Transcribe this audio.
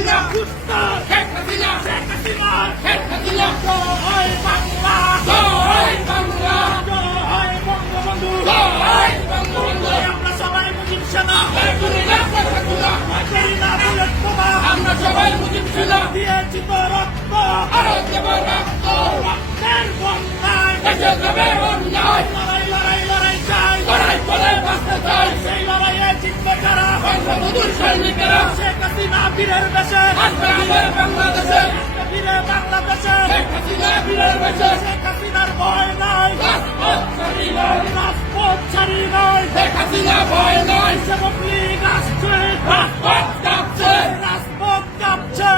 হাসিনা কুত্তা শেখ হাসিনা শেখ হাসিনা শেখ হাসিনা জয় বাংলা জয় বাংলা জয় বঙ্গবন্ধু জয় বঙ্গবন্ধু আমরা সবাই মুজিব সেনা আমরা সবাই মুজিব সেনা দিয়েছি তো রক্ত আরো দেব রক্ত রক্তের বন্যায় দেশে যাবে অন্যায় লড়াই লড়াই লড়াই চাই লড়াই করে বাঁচতে চাই সেই লড়াইয়ে জিতবে যারা বঙ্গবন্ধুর সৈনিকেরা শেখ হাসিনা বীরের বেশে আসবে আমাদের বাংলাদেশে বীরে বাংলাদেশে শেখ হাসিনা বীরের বেশে শেখ হাসিনার ভয় নাই রাজপথ ছাড়ি নাই রাজপথ ছাড়ি নাই শেখ হাসিনা ভয় নাই সেবক লীগ আসছে রাজপথ কাঁপছে রাজপথ কাঁপছে